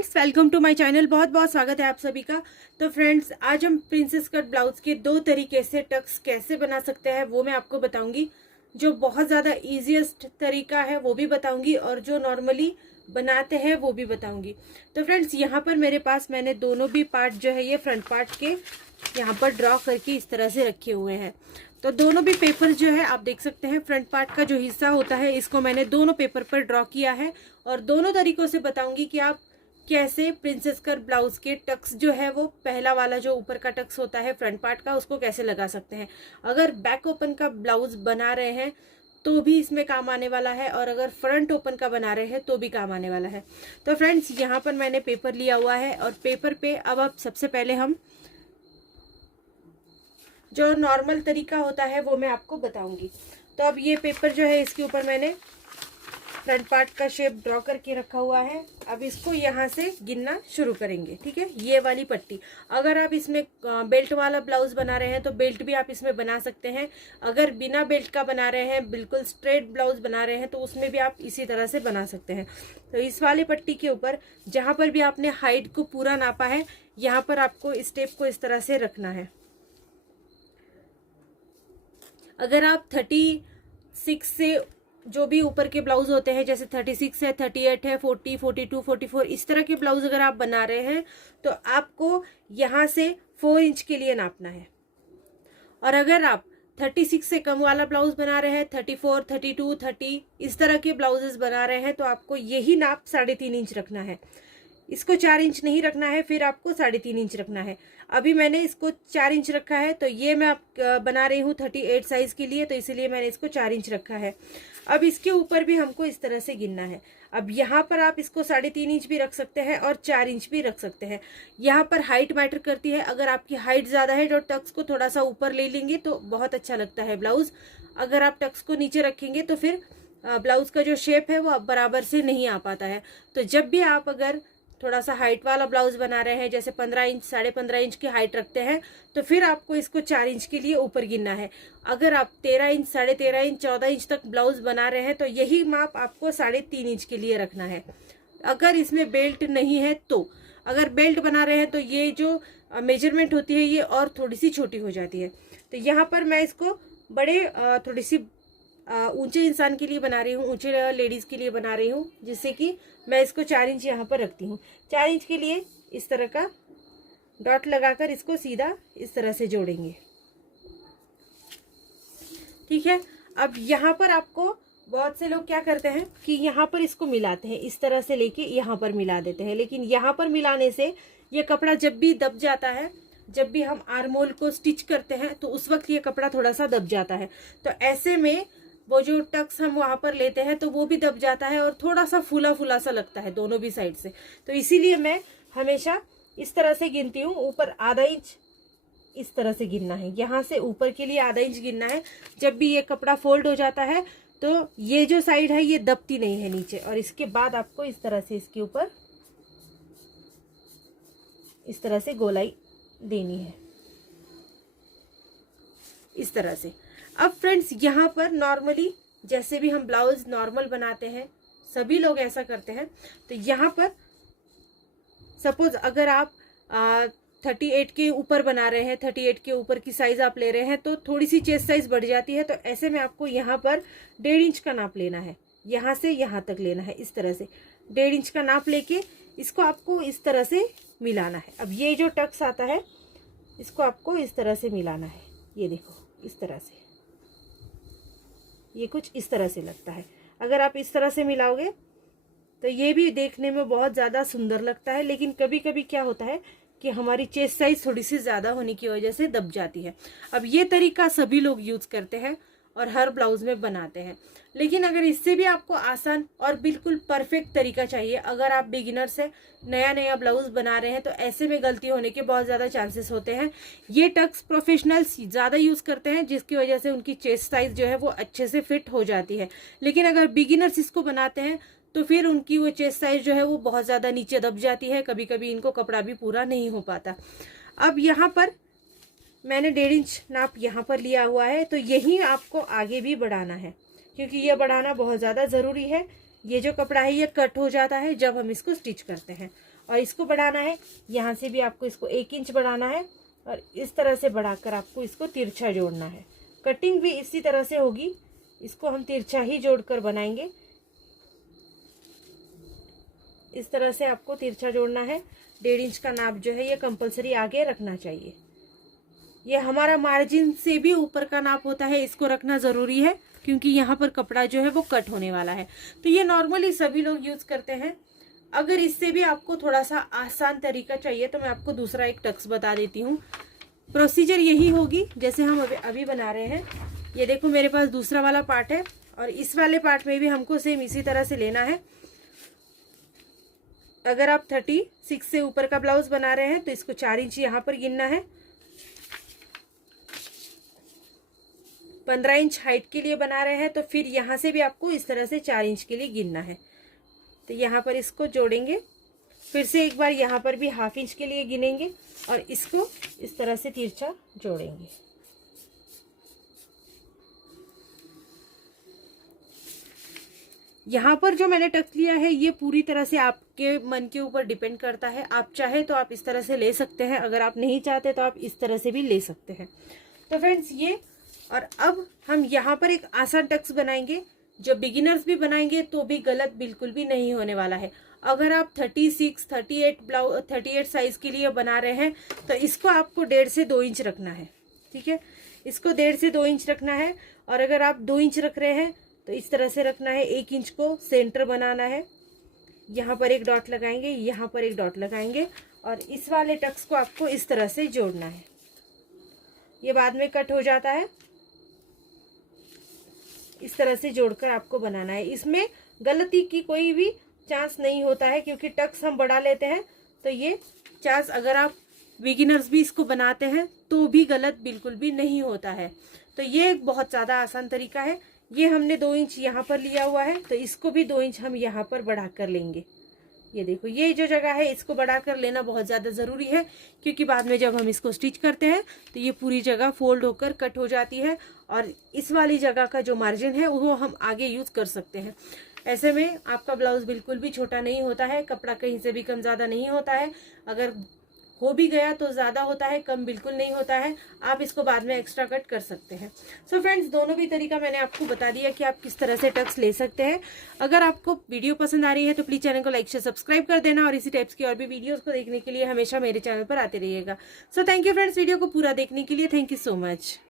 Friends, welcome to my channel. बहुत बहुत स्वागत है आप सभी का। तो फ्रेंड्स, आज हम प्रिंसेस कट ब्लाउज के दो तरीके से टक्स कैसे बना सकते हैं वो मैं आपको बताऊंगी। जो बहुत ज़्यादा इजीएस्ट तरीका है वो भी बताऊंगी और जो नॉर्मली बनाते हैं वो भी बताऊंगी। तो फ्रेंड्स, यहाँ पर मेरे पास मैंने दोनों भी पार्ट जो है ये फ्रंट पार्ट के यहाँ पर ड्रॉ करके इस तरह से रखे हुए हैं। तो दोनों भी पेपर जो है आप देख सकते हैं, फ्रंट पार्ट का जो हिस्सा होता है इसको मैंने दोनों पेपर पर ड्रॉ किया है और दोनों तरीकों से बताऊंगी कि आप कैसे प्रिंसेस कट ब्लाउज के टक्स जो है वो पहला वाला जो ऊपर का टक्स होता है फ्रंट पार्ट का उसको कैसे लगा सकते हैं। अगर बैक ओपन का ब्लाउज बना रहे हैं तो भी इसमें काम आने वाला है और अगर फ्रंट ओपन का बना रहे हैं तो भी काम आने वाला है। तो फ्रेंड्स, यहाँ पर मैंने पेपर लिया हुआ है और पेपर पे अब आप सबसे पहले हम जो नॉर्मल तरीका होता है वो मैं आपको बताऊंगी। तो अब ये पेपर जो है इसके ऊपर मैंने फ्रंट पार्ट का शेप ड्रॉ करके रखा हुआ है। अब इसको यहाँ से गिनना शुरू करेंगे, ठीक है। ये वाली पट्टी, अगर आप इसमें बेल्ट वाला ब्लाउज बना रहे हैं तो बेल्ट भी आप इसमें बना सकते हैं। अगर बिना बेल्ट का बना रहे हैं, बिल्कुल स्ट्रेट ब्लाउज बना रहे हैं तो उसमें भी आप इसी तरह से बना सकते हैं। तो इस वाली पट्टी के ऊपर जहाँ पर भी आपने हाइट को पूरा नापा है, यहाँ पर आपको स्टेप को इस तरह से रखना है। अगर आप 36 से जो भी ऊपर के ब्लाउज होते हैं, जैसे 36 है, 38 है, 40, 42, 44, इस तरह के ब्लाउज अगर आप बना रहे हैं तो आपको यहाँ से 4 इंच के लिए नापना है। और अगर आप 36 से कम वाला ब्लाउज बना रहे हैं, 34, 32, 30 इस तरह के ब्लाउजेस बना रहे हैं तो आपको यही नाप 3.5 इंच रखना है। इसको 4 इंच नहीं रखना है, फिर आपको 3.5 इंच रखना है। अभी मैंने इसको 4 इंच रखा है तो ये मैं बना रही हूँ 38 साइज के लिए, तो इसीलिए मैंने इसको 4 इंच रखा है। अब इसके ऊपर भी हमको इस तरह से गिनना है। अब यहाँ पर आप इसको 3.5 इंच भी रख सकते हैं और 4 इंच भी रख सकते हैं। यहाँ पर हाइट मैटर करती है। अगर आपकी हाइट ज़्यादा है तो टक्स को थोड़ा सा ऊपर ले लेंगे तो बहुत अच्छा लगता है ब्लाउज। अगर आप टक्स को नीचे रखेंगे तो फिर ब्लाउज का जो शेप है वो बराबर से नहीं आ पाता है। तो जब भी आप अगर थोड़ा सा हाइट वाला ब्लाउज बना रहे हैं, जैसे 15 इंच, 15.5 इंच की हाइट रखते हैं, तो फिर आपको इसको 4 इंच के लिए ऊपर गिनना है। अगर आप 13 इंच, 13.5 इंच, 14 इंच तक ब्लाउज बना रहे हैं तो यही माप आपको 3.5 इंच के लिए रखना है। अगर इसमें बेल्ट नहीं है तो, अगर बेल्ट बना रहे हैं तो ये जो मेजरमेंट होती है ये और थोड़ी सी छोटी हो जाती है। तो यहाँ पर मैं इसको बड़े थोड़ी सी ऊंचे इंसान के लिए बना रही हूँ, ऊंचे लेडीज़ के लिए बना रही हूँ, जिससे कि मैं इसको 4 इंच यहाँ पर रखती हूँ। 4 इंच के लिए इस तरह का डॉट लगाकर इसको सीधा इस तरह से जोड़ेंगे, ठीक है। अब यहाँ पर आपको बहुत से लोग क्या करते हैं कि यहाँ पर इसको मिलाते हैं, इस तरह से लेके यहाँ पर मिला देते हैं, लेकिन यहाँ पर मिलाने से ये कपड़ा जब भी दब जाता है, जब भी हम आर्मोल को स्टिच करते हैं तो उस वक्त ये कपड़ा थोड़ा सा दब जाता है। तो ऐसे में वो जो टक्स हम वहाँ पर लेते हैं तो वो भी दब जाता है और थोड़ा सा फूला फूला सा लगता है दोनों भी साइड से। तो इसीलिए मैं हमेशा इस तरह से गिनती हूँ। ऊपर आधा इंच इस तरह से गिनना है, यहाँ से ऊपर के लिए आधा इंच गिनना है। जब भी ये कपड़ा फोल्ड हो जाता है तो ये जो साइड है ये दबती नहीं है नीचे, और इसके बाद आपको इस तरह से इसके ऊपर इस तरह से गोलाई देनी है, इस तरह से। अब फ्रेंड्स, यहाँ पर नॉर्मली जैसे भी हम ब्लाउज नॉर्मल बनाते हैं, सभी लोग ऐसा करते हैं। तो यहाँ पर सपोज अगर आप 38 के ऊपर बना रहे हैं, 38 के ऊपर की साइज आप ले रहे हैं तो थोड़ी सी चेस्ट साइज बढ़ जाती है। तो ऐसे में आपको यहाँ पर 1.5 इंच का नाप लेना है, यहाँ से यहाँ तक लेना है, इस तरह से 1.5 इंच का नाप लेके इसको आपको इस तरह से मिलाना है। अब ये जो टक्स आता है इसको आपको इस तरह से मिलाना है। ये देखो, इस तरह से, ये कुछ इस तरह से लगता है। अगर आप इस तरह से मिलाओगे तो ये भी देखने में बहुत ज़्यादा सुंदर लगता है, लेकिन कभी कभी क्या होता है कि हमारी चेस्ट साइज थोड़ी सी ज़्यादा होने की वजह से दब जाती है। अब ये तरीका सभी लोग यूज़ करते हैं और हर ब्लाउज में बनाते हैं, लेकिन अगर इससे भी आपको आसान और बिल्कुल परफेक्ट तरीका चाहिए, अगर आप बिगिनर से नया नया ब्लाउज बना रहे हैं तो ऐसे में गलती होने के बहुत ज़्यादा चांसेस होते हैं। ये टक्स प्रोफेशनल्स ज़्यादा यूज़ करते हैं, जिसकी वजह से उनकी चेस्ट साइज जो है वो अच्छे से फिट हो जाती है। लेकिन अगर बिगिनर्स इसको बनाते हैं तो फिर उनकी वो चेस्ट साइज जो है वो बहुत ज़्यादा नीचे दब जाती है, कभी कभी इनको कपड़ा भी पूरा नहीं हो पाता। अब यहाँ पर मैंने 1.5 इंच नाप यहाँ पर लिया हुआ है, तो यही आपको आगे भी बढ़ाना है, क्योंकि ये बढ़ाना बहुत ज़्यादा ज़रूरी है। ये जो कपड़ा है ये कट हो जाता है जब हम इसको स्टिच करते हैं, और इसको बढ़ाना है, यहाँ से भी आपको इसको 1 इंच बढ़ाना है और इस तरह से बढ़ाकर आपको इसको तिरछा जोड़ना है। कटिंग भी इसी तरह से होगी, इसको हम तिरछा ही जोड़कर बनाएंगे। इस तरह से आपको तिरछा जोड़ना है। 1.5 इंच का नाप जो है ये कंपलसरी आगे रखना चाहिए। ये हमारा मार्जिन से भी ऊपर का नाप होता है, इसको रखना ज़रूरी है क्योंकि यहाँ पर कपड़ा जो है वो कट होने वाला है। तो ये नॉर्मली सभी लोग यूज़ करते हैं। अगर इससे भी आपको थोड़ा सा आसान तरीका चाहिए तो मैं आपको दूसरा एक टक्स बता देती हूँ। प्रोसीजर यही होगी जैसे हम अभी बना रहे हैं। ये देखो मेरे पास दूसरा वाला पार्ट है और इस वाले पार्ट में भी हमको सेम इसी तरह से लेना है। अगर आप 36 से ऊपर का ब्लाउज बना रहे हैं तो इसको 4 इंच यहाँ पर गिनना है। 15 इंच हाइट के लिए बना रहे हैं तो फिर यहाँ से भी आपको इस तरह से 4 इंच के लिए गिनना है। तो यहाँ पर इसको जोड़ेंगे, फिर से एक बार यहाँ पर भी ½ इंच के लिए गिनेंगे और इसको इस तरह से तिरछा जोड़ेंगे। यहाँ पर जो मैंने टक्स लिया है ये पूरी तरह से आपके मन के ऊपर डिपेंड करता है। आप चाहे तो आप इस तरह से ले सकते हैं, अगर आप नहीं चाहते तो आप इस तरह से भी ले सकते हैं। तो फ्रेंड्स ये, और अब हम यहाँ पर एक आसान टक्स बनाएंगे जो बिगिनर्स भी बनाएंगे तो भी गलत बिल्कुल भी नहीं होने वाला है। अगर आप 36, 38 साइज के लिए बना रहे हैं तो इसको आपको 1.5 से 2 इंच रखना है। ठीक है, इसको 1.5 से 2 इंच रखना है। और अगर आप 2 इंच रख रहे हैं तो इस तरह से रखना है। 1 इंच को सेंटर बनाना है, यहाँ पर एक डॉट लगाएंगे, यहाँ पर एक डॉट लगाएंगे और इस वाले टक्स को आपको इस तरह से जोड़ना है। ये बाद में कट हो जाता है, इस तरह से जोड़कर आपको बनाना है। इसमें गलती की कोई भी चांस नहीं होता है क्योंकि टक्स हम बढ़ा लेते हैं तो ये चांस, अगर आप बिगिनर्स भी इसको बनाते हैं तो भी गलत बिल्कुल भी नहीं होता है। तो ये एक बहुत ज़्यादा आसान तरीका है। ये हमने 2 इंच यहाँ पर लिया हुआ है तो इसको भी 2 इंच हम यहाँ पर बढ़ा कर लेंगे। ये देखो, ये जो जगह है इसको बढ़ा कर लेना बहुत ज़्यादा ज़रूरी है क्योंकि बाद में जब हम इसको स्टिच करते हैं तो ये पूरी जगह फोल्ड होकर कट हो जाती है और इस वाली जगह का जो मार्जिन है वो हम आगे यूज़ कर सकते हैं। ऐसे में आपका ब्लाउज बिल्कुल भी छोटा नहीं होता है, कपड़ा कहीं से भी कम ज़्यादा नहीं होता है। अगर हो भी गया तो ज़्यादा होता है, कम बिल्कुल नहीं होता है। आप इसको बाद में एक्स्ट्रा कट कर सकते हैं। सो फ्रेंड्स, दोनों भी तरीका मैंने आपको बता दिया कि आप किस तरह से टक्स ले सकते हैं। अगर आपको वीडियो पसंद आ रही है तो प्लीज़ चैनल को लाइक शेयर सब्सक्राइब कर देना और इसी टाइप्स की और भी वीडियोज़ को देखने के लिए हमेशा मेरे चैनल पर आते रहिएगा। So thank you friends, video को पूरा देखने के लिए। Thank you so much.